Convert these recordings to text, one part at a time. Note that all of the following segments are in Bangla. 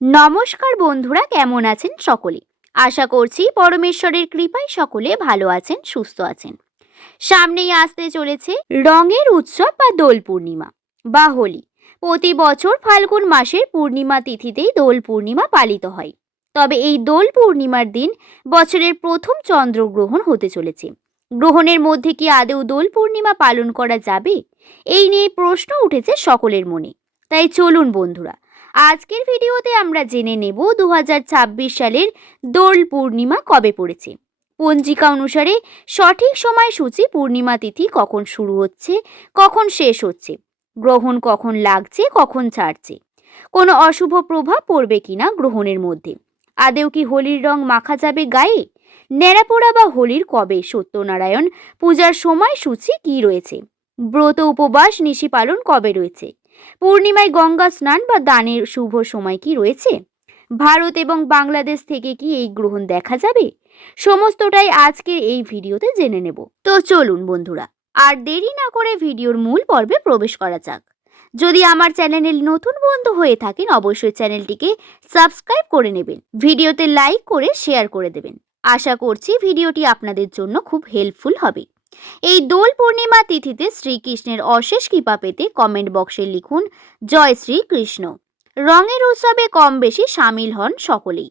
নমস্কার বন্ধুরা, কেমন আছেন সকলে? আশা করছি পরমেশ্বরের কৃপায় সকলে ভালো আছেন, সুস্থ আছেন। সামনেই আসতে চলেছে রঙের উৎসব বা দোল পূর্ণিমা বা হোলি। প্রতি বছর ফাল্গুন মাসের পূর্ণিমা তিথিতেই দোল পূর্ণিমা পালিত হয়। তবে এই দোল পূর্ণিমার দিন বছরের প্রথম চন্দ্রগ্রহণ হতে চলেছে। গ্রহণের মধ্যে কি আদৌ দোল পূর্ণিমা পালন করা যাবে? এই নিয়ে প্রশ্ন উঠেছে সকলের মনে। তাই চলুন বন্ধুরা, আজকের ভিডিওতে আমরা জেনে নেব 2026 সালের দোল পূর্ণিমা কবে পড়েছে। পঞ্জিকা অনুসারে সঠিক সময়সূচি, পূর্ণিমা তিথি কখন শুরু হচ্ছে, কখন শেষ হচ্ছে, গ্রহণ কখন লাগছে, কখন ছাড়ছে, কোনো অশুভ প্রভাব পড়বে কিনা গ্রহণের মধ্যে, আদেও কি হোলির রং মাখা যাবে গায়ে, ন্যাড়াপোড়া বা হোলির কবে, সত্যনারায়ণ পূজার সময়সূচি কি রয়েছে, ব্রত উপবাস নিশি পালন কবে রয়েছে, পূর্ণিমায় গঙ্গা স্নান বা দানের শুভ সময় কি রয়েছে, ভারত এবং বাংলাদেশ থেকে কি এই গ্রহণ দেখা যাবে, সমস্তটাই আজকের এই ভিডিওতে জেনে নেব। তো চলুন বন্ধুরা, আর দেরি না করে ভিডিওর মূল পর্বে প্রবেশ করা যাক। যদি আমার চ্যানেলের নতুন বন্ধু হয়ে থাকেন, অবশ্যই চ্যানেলটিকে সাবস্ক্রাইব করে নেবেন, ভিডিওতে লাইক করে শেয়ার করে দেবেন। আশা করছি ভিডিওটি আপনাদের জন্য খুব হেল্পফুল হবে। এই দোল পূর্ণিমা তিথিতে শ্রীকৃষ্ণের অশেষ কৃপা পেতে কমেন্ট বক্সে লিখুন জয় শ্রীকৃষ্ণ। রঙের উৎসবে কম বেশি সামিল হন সকলেই।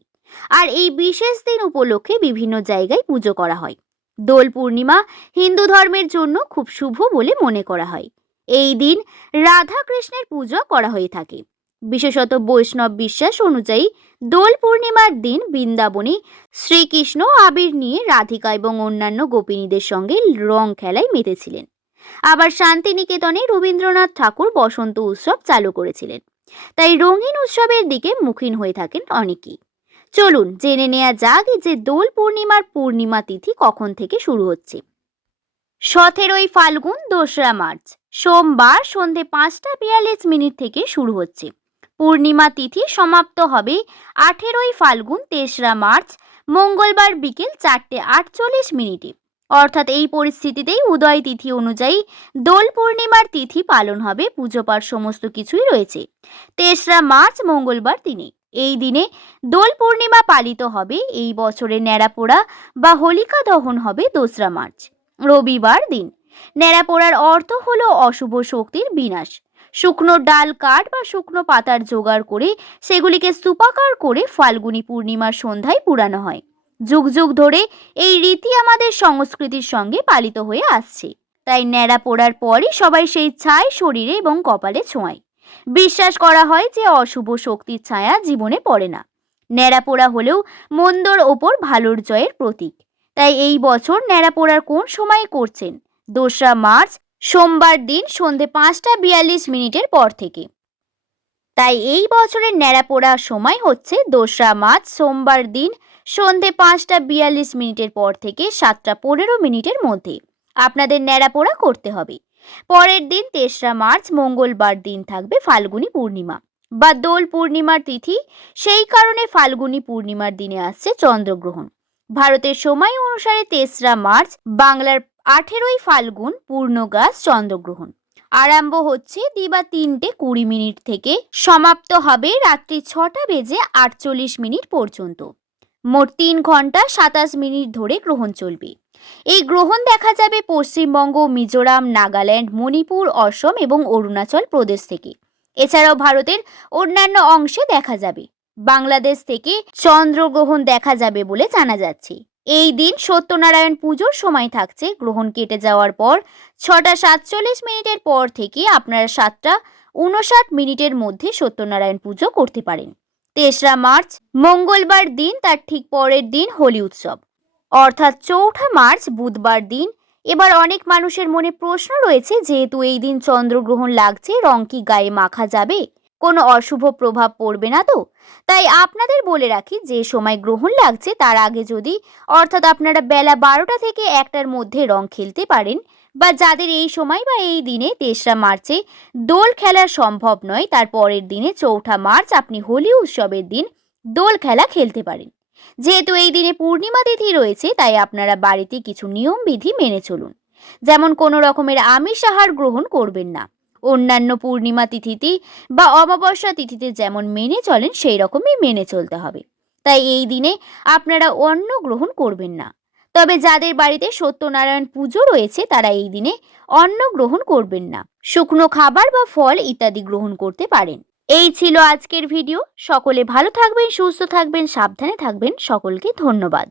আর এই বিশেষ দিন উপলক্ষে বিভিন্ন জায়গায় পুজো করা হয়। দোল পূর্ণিমা হিন্দু ধর্মের জন্য খুব শুভ বলে মনে করা হয়। এই দিন রাধা কৃষ্ণের পুজো করা হয়ে থাকে। বিশেষত বৈষ্ণব বিশ্বাস অনুযায়ী দোল পূর্ণিমার দিন বৃন্দাবনে শ্রীকৃষ্ণ আবির নিয়ে রাধিকা এবং অন্যান্য গোপিনীদের সঙ্গে রং খেলায় মেতেছিলেন। আবার শান্তিনিকেতনে রবীন্দ্রনাথ ঠাকুর বসন্ত উৎসব চালু করেছিলেন। তাই রঙিন উৎসবের দিকে মুখিন হয়ে থাকেন অনেকেই। চলুন জেনে নেওয়া যাক যে দোল পূর্ণিমার পূর্ণিমা তিথি কখন থেকে শুরু হচ্ছে। 17ই ফাল্গুন 2রা মার্চ সোমবার সন্ধে 5টা 42 মিনিট থেকে শুরু হচ্ছে। পূর্ণিমা তিথি সমাপ্ত হবে 18ই ফাল্গুন 3রা মার্চ মঙ্গলবার বিকেল 4টে 48 মিনিটে। অর্থাৎ এই পরিস্থিতিতেই উদয় তিথি অনুযায়ী দোল পূর্ণিমার তিথি পালন হবে। পুজো পাঠ সমস্ত কিছুই রয়েছে 3রা মার্চ মঙ্গলবার দিনে। এই দিনে দোল পূর্ণিমা পালিত হবে। এই বছরের ন্যাড়াপোড়া বা হোলিকা দহন হবে 2রা মার্চ রবিবার দিন। ন্যাড়াপোড়ার অর্থ হলো অশুভ শক্তির বিনাশ। শুকনো ডাল, কাঠ বা শুকনো পাতার জোগাড় করে সেগুলিকে স্তূপাকার করে ফাল্গুনী পূর্ণিমার সন্ধ্যায় পুরানো হয়। যুগ যুগ ধরে এই রীতি আমাদের সংস্কৃতির সঙ্গে পালিত হয়ে আসছে। তাই ন্যাড়া পোড়ার পরই সবাই সেই ছাই শরীরে এবং কপালে ছোঁয়ায়। বিশ্বাস করা হয় যে অশুভ শক্তির ছায়া জীবনে পড়ে না। ন্যাড়া পোড়া হলেও মন্দর ওপর ভালোর জয়ের প্রতীক। তাই এই বছর ন্যাড়া পোড়ার কোন সময় করছেন? 2রা মার্চ সোমবার দিন সন্ধে 5টা 42 মিনিটের পর থেকে। তাই এই বছরের ন্যাড়াপোড়ার সময় হচ্ছে 2রা মার্চ সোমবার দিন সন্ধে 5টা 42 মিনিটের পর থেকে 7টা 15 মিনিটের মধ্যে আপনাদের ন্যাড়াপোড়া করতে হবে। পরের দিন 3রা মার্চ মঙ্গলবার দিন থাকবে ফাল্গুনী পূর্ণিমা বা দোল পূর্ণিমার তিথি। সেই কারণে ফাল্গুনী পূর্ণিমার দিনে আসছে চন্দ্রগ্রহণ। ভারতের সময় অনুসারে 3রা মার্চ, বাংলার 18ই ফাল্গুন পূর্ণগ্রাস চন্দ্রগ্রহণ। আরম্ভ হচ্ছে দিবা 3টে 20 মিনিট থেকে, সমাপ্ত হবে রাত্রি 6টা 48 মিনিট পর্যন্ত। মোট 3 ঘন্টা 27 মিনিট ধরে গ্রহণ চলবে। এই গ্রহণ দেখা যাবে পশ্চিমবঙ্গ, মিজোরাম, নাগাল্যান্ড, মণিপুর, অসম এবং অরুণাচল প্রদেশ থেকে। এছাড়াও ভারতের অন্যান্য অংশে দেখা যাবে। বাংলাদেশ থেকে চন্দ্রগ্রহণ দেখা যাবে বলে জানা যাচ্ছে। এই দিন সত্যনারায়ণ পুজোর সময় থাকছে। গ্রহণ কেটে যাওয়ার পর 6টা 47 মিনিটের পর থেকে আপনারা 7টা 59 মিনিটের মধ্যে সত্যনারায়ণ পুজো করতে পারেন। 3রা মার্চ মঙ্গলবার দিন, তার ঠিক পরের দিন হোলি উৎসব, অর্থাৎ 4ঠা মার্চ বুধবার দিন। এবার অনেক মানুষের মনে প্রশ্ন রয়েছে, যেহেতু এই দিন চন্দ্রগ্রহণ লাগছে, রং কি গায়ে মাখা যাবে? কোনো অশুভ প্রভাব পড়বে না তো? তাই আপনাদের বলে রাখি, যে সময় গ্রহণ লাগছে তার আগে যদি, অর্থাৎ আপনারা বেলা 12টা থেকে 1টার মধ্যে রং খেলতে পারেন, বা যাদের এই সময় বা এই দিনে 3রা মার্চে দোল খেলা সম্ভব নয়, তার পরের দিনে 4ঠা মার্চ আপনি হোলি উৎসবের দিন দোল খেলা খেলতে পারেন। যেহেতু এই দিনে পূর্ণিমা তিথি রয়েছে, তাই আপনারা বাড়িতে কিছু নিয়ম বিধি মেনে চলুন। যেমন কোনো রকমের আমিষ আহার গ্রহণ করবেন না, অন্যান্য পূর্ণিমা তিথিতে বা অমাবস্যা তিথিতে যেমন মেনে চলেন সেই রকমই মেনে চলতে হবে। তাই এই দিনে আপনারা অন্ন গ্রহণ করবেন না। তবে যাদের বাড়িতে সত্যনারায়ণ পুজো রয়েছে তারা এই দিনে অন্ন গ্রহণ করবেন না, শুকনো খাবার বা ফল ইত্যাদি গ্রহণ করতে পারেন। এই ছিল আজকের ভিডিও। সকলে ভালো থাকবেন, সুস্থ থাকবেন, সাবধানে থাকবেন। সকলকে ধন্যবাদ।